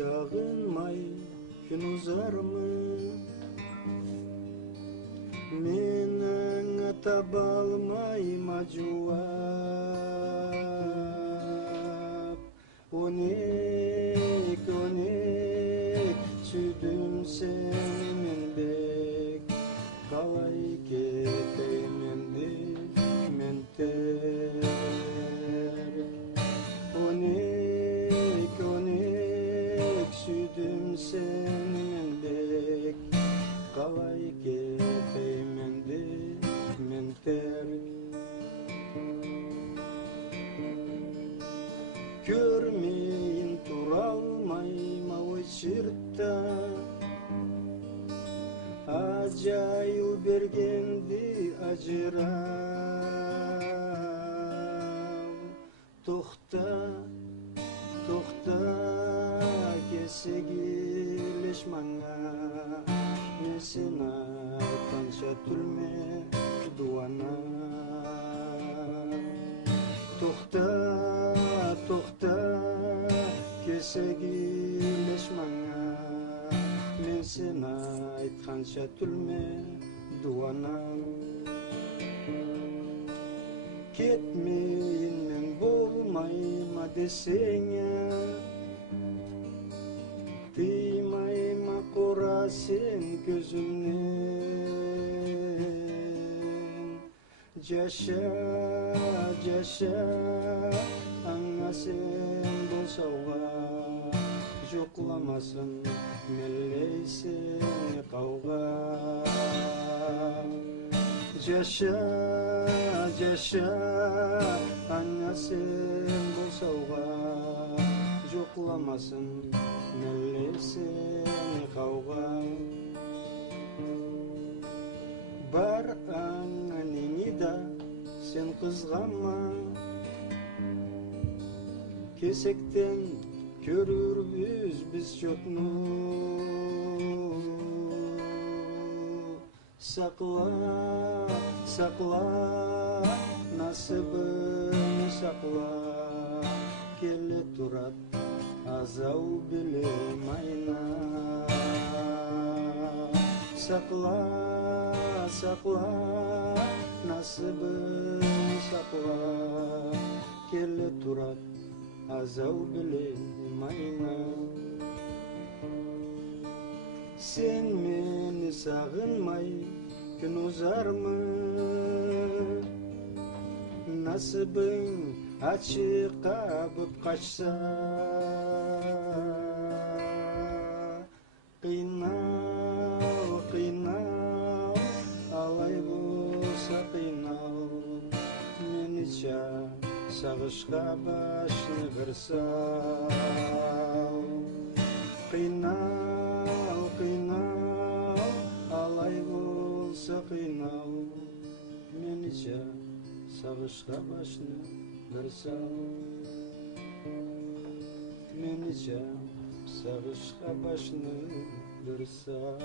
сағынмай күн ұзармы, менің таба алмайма жауап. Өнек сүйдім сені мен бек, қалай кетемін деп мен терк. Өнек сүйдім сені мен бек, қалай кетемін деп мен терк. Көрмейін тұра алмайма ой сыртта, ажайыл бергенді ажырап. Тохта кесегилеш маңа, мен сен айтқанша түрме дуана. Тохта кесегилеш маңа, мен сен айтқанша түрме дуана. Кетмейін мен болмайма десеңе, тыймайма қора сен көзімнен. Жаша, аңа сен болсауға, жоқламасын меллей сені қауға. Жаша, аңа сен болсауға, жоқламасын меллей сені қауға. Бар аңаныңы да сен қызғама, кесектен көрірбіз біз жотну. Сақла, насыбыны сақла, келе тұрат азау білем айна. Сақла, насыбын сақла, келе тұрат азау білем айна. Сен мені сағынмай күн ұзармы, насыбың ашыққа бұп қашса. Қинау, алай болса қинау, мені сағышқа башны бір сал. Қинау, алай болса қинау, мені сағышқа башны бір сал. Мені сағышқа башны бір сал.